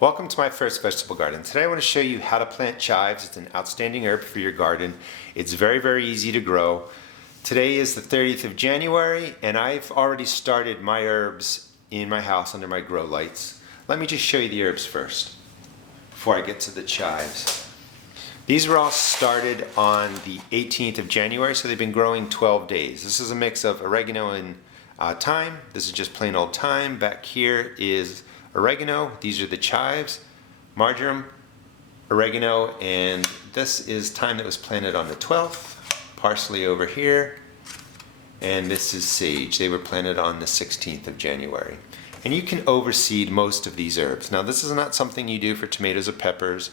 Welcome to my first vegetable garden. Today I want to show you how to plant chives. It's an outstanding herb for your garden. It's very easy to grow. Today is the 30th of January and I've already started my herbs in my house under my grow lights. Let me just show you the herbs first before I get to the chives. These were all started on the 18th of January, so they've been growing 12 days. This is a mix of oregano and thyme. This is just plain old thyme. Back here is oregano. These are the chives, marjoram, oregano, and this is thyme that was planted on the 12th. Parsley over here, and this is sage. They were planted on the 16th of January. And you can overseed most of these herbs. Now this is not something you do for tomatoes or peppers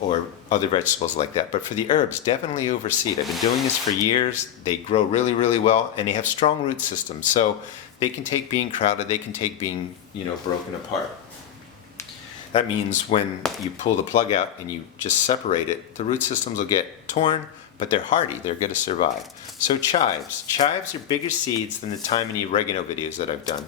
or other vegetables like that, but for the herbs, definitely overseed. I've been doing this for years. They grow really well, and they have strong root systems, so they can take being crowded, they can take being, broken apart. That means when you pull the plug out and you just separate it, the root systems will get torn, but they're hardy, they're going to survive. So chives. Chives are bigger seeds than the thyme and the oregano videos that I've done.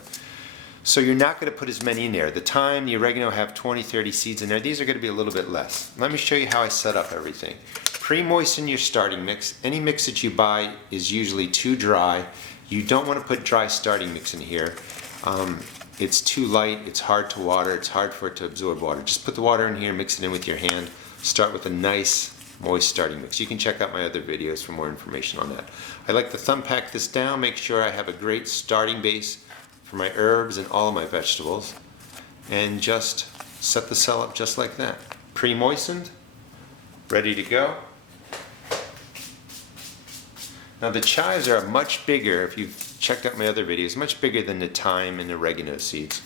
So you're not going to put as many in there. The thyme, the oregano have 20-30 seeds in there. These are going to be a little bit less. Let me show you how I set up everything. Pre-moisten your starting mix. Any mix that you buy is usually too dry. You don't want to put dry starting mix in here. It's too light, it's hard to water, it's hard for it to absorb water. Just put the water in here, mix it in with your hand. Start with a nice moist starting mix. You can check out my other videos for more information on that. I like to thumb pack this down, make sure I have a great starting base for my herbs and all of my vegetables, and just set the cell up just like that. Pre-moistened, ready to go. Now the chives are much bigger, if you've checked out my other videos, much bigger than the thyme and oregano seeds.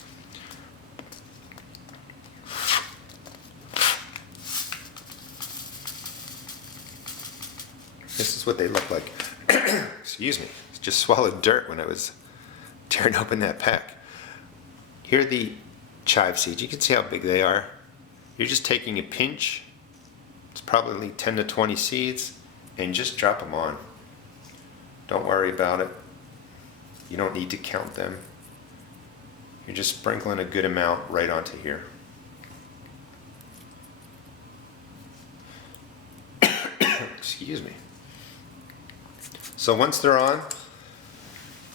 This is what they look like. Excuse me, just swallowed dirt when I was tearing open that pack. Here are the chive seeds. You can see how big they are. You're just taking a pinch, it's probably 10 to 20 seeds, and just drop them on. Don't worry about it. You don't need to count them. You're just sprinkling a good amount right onto here. Excuse me. So once they're on,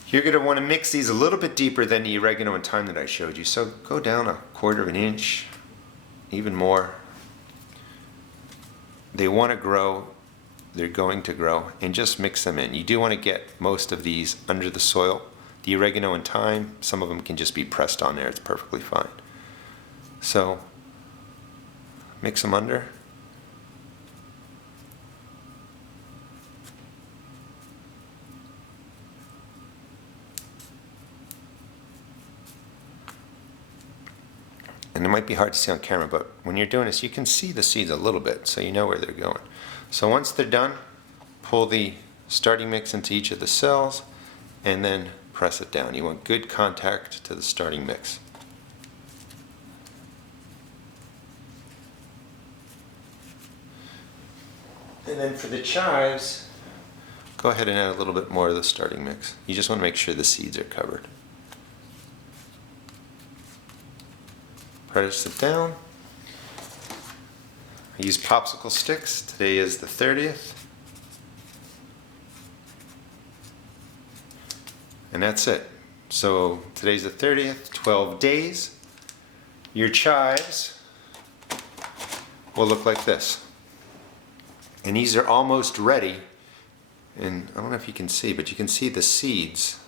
you're going to want to mix these a little bit deeper than the oregano and thyme that I showed you. So go down 1/4 of an inch, even more. They want to grow. They're going to grow, and just mix them in. You do want to get most of these under the soil. The oregano and thyme, some of them can just be pressed on there. It's perfectly fine. So mix them under. And it might be hard to see on camera, but when you're doing this, you can see the seeds a little bit, so you know where they're going. So once they're done, pull the starting mix into each of the cells and then press it down. You want good contact to the starting mix. And then for the chives, go ahead and add a little bit more of the starting mix. You just want to make sure the seeds are covered. Press it down. I use popsicle sticks. Today is the 30th. And that's it. So today's the 30th, 12 days. Your chives will look like this. And these are almost ready. And I don't know if you can see, but you can see the seeds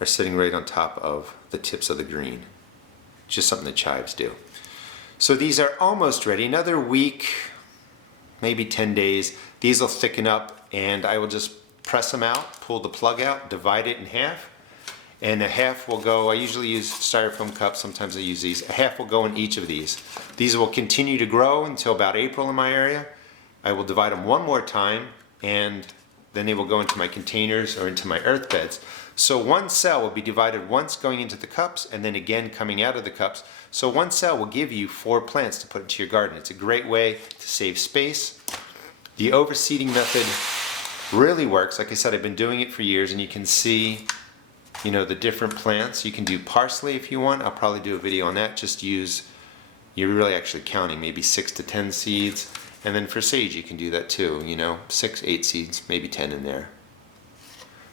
are sitting right on top of the tips of the green. It's just something that chives do. So these are almost ready. Another week, maybe 10 days, these will thicken up, and I will just press them out, pull the plug out, divide it in half, and a half will go, I usually use styrofoam cups, sometimes I use these, a half will go in each of these. These will continue to grow until about April in my area. I will divide them one more time, and then they will go into my containers or into my earth beds. So one cell will be divided once going into the cups and then again coming out of the cups. So one cell will give you 4 plants to put into your garden. It's a great way to save space. The overseeding method really works. Like I said, I've been doing it for years, and you can see the different plants. You can do parsley if you want. I'll probably do a video on that. Just use you're really actually counting maybe 6 to 10 seeds. And then for sage, you can do that too, 6, 8 seeds, maybe 10 in there.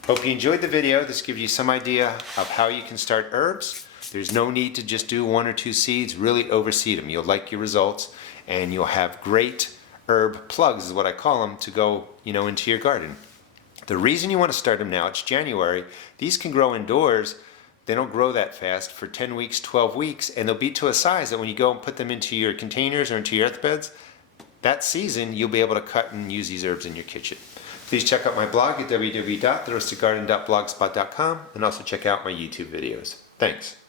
Hope you enjoyed the video. This gives you some idea of how you can start herbs. There's no need to just do 1 or 2 seeds, really overseed them. You'll like your results, and you'll have great herb plugs, is what I call them, to go, into your garden. The reason you want to start them now, it's January, these can grow indoors. They don't grow that fast for 10 weeks, 12 weeks, and they'll be to a size that when you go and put them into your containers or into your earth beds, that season you'll be able to cut and use these herbs in your kitchen. Please check out my blog at www.theroastedgarden.blogspot.com and also check out my YouTube videos. Thanks.